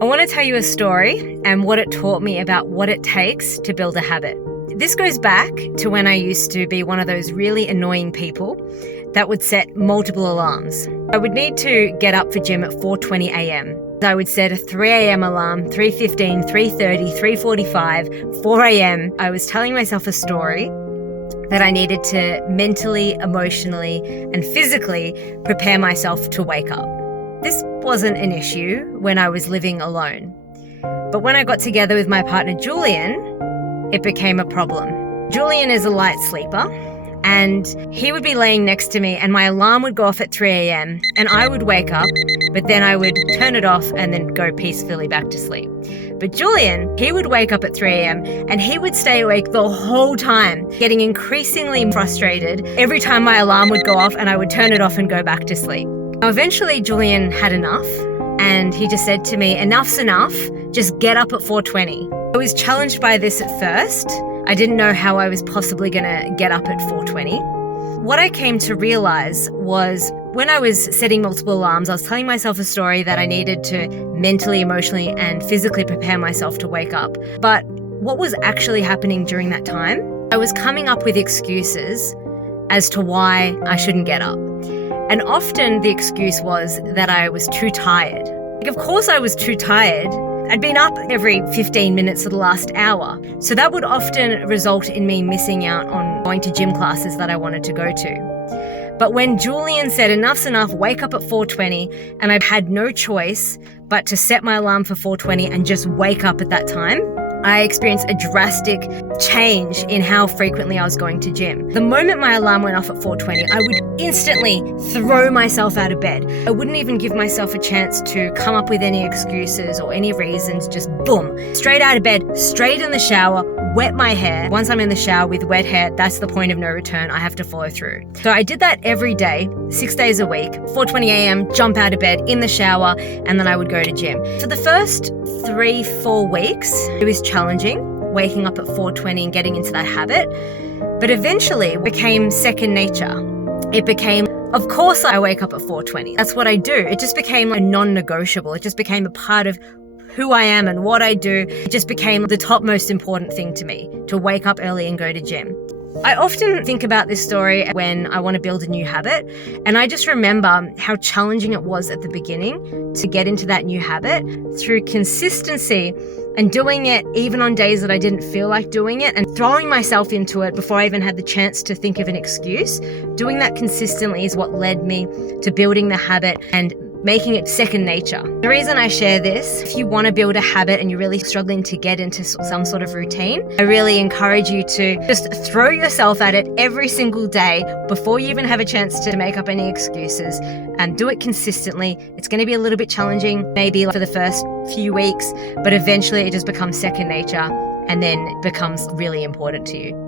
I want to tell you a story and what it taught me about what it takes to build a habit. This goes back to when I used to be one of those really annoying people that would set multiple alarms. I would need to get up for gym at 4:20 a.m. I would set a 3 a.m. alarm, 3:15, 3:30, 3:45, 4 a.m. I was telling myself a story that I needed to mentally, emotionally, and physically prepare myself to wake up. This wasn't an issue when I was living alone. But when I got together with my partner Julian, it became a problem. Julian is a light sleeper, and he would be laying next to me and my alarm would go off at 3 a.m. and I would wake up, but then I would turn it off and then go peacefully back to sleep. But Julian, he would wake up at 3 a.m. and he would stay awake the whole time, getting increasingly frustrated every time my alarm would go off and I would turn it off and go back to sleep. Now, eventually Julian had enough and he just said to me, enough's enough, just get up at 4:20. I was challenged by this at first. I didn't know how I was possibly gonna get up at 4:20. What I came to realize was when I was setting multiple alarms, I was telling myself a story that I needed to mentally, emotionally, and physically prepare myself to wake up. But what was actually happening during that time? I was coming up with excuses as to why I shouldn't get up. And often the excuse was that I was too tired. Of course I was too tired. I'd been up every 15 minutes for the last hour. So that would often result in me missing out on going to gym classes that I wanted to go to. But when Julian said enough's enough, wake up at 4:20, and I had no choice but to set my alarm for 4:20 and just wake up at that time, I experienced a drastic change in how frequently I was going to gym. The moment my alarm went off at 4:20, I would instantly throw myself out of bed. I wouldn't even give myself a chance to come up with any excuses or any reasons, just boom, straight out of bed, straight in the shower, wet my hair. Once I'm in the shower with wet hair, that's the point of no return. I have to follow through. So I did that every day, 6 days a week, 4:20 a.m., jump out of bed, in the shower, and then I would go to gym. For the first 3-4 weeks, it was challenging, waking up at 4:20 and getting into that habit. But eventually it became second nature. It became, of course I wake up at 4:20. That's what I do. It just became a non-negotiable. It just became a part of who I am and what I do. It just became the top most important thing to me, to wake up early and go to gym. I often think about this story when I want to build a new habit, and I just remember how challenging it was at the beginning to get into that new habit through consistency and doing it even on days that I didn't feel like doing it and throwing myself into it before I even had the chance to think of an excuse. Doing that consistently is what led me to building the habit and making it second nature. The reason I share this, if you want to build a habit and you're really struggling to get into some sort of routine, I really encourage you to just throw yourself at it every single day before you even have a chance to make up any excuses, and do it consistently. It's going to be a little bit challenging, maybe for the first few weeks, but eventually it just becomes second nature and then becomes really important to you.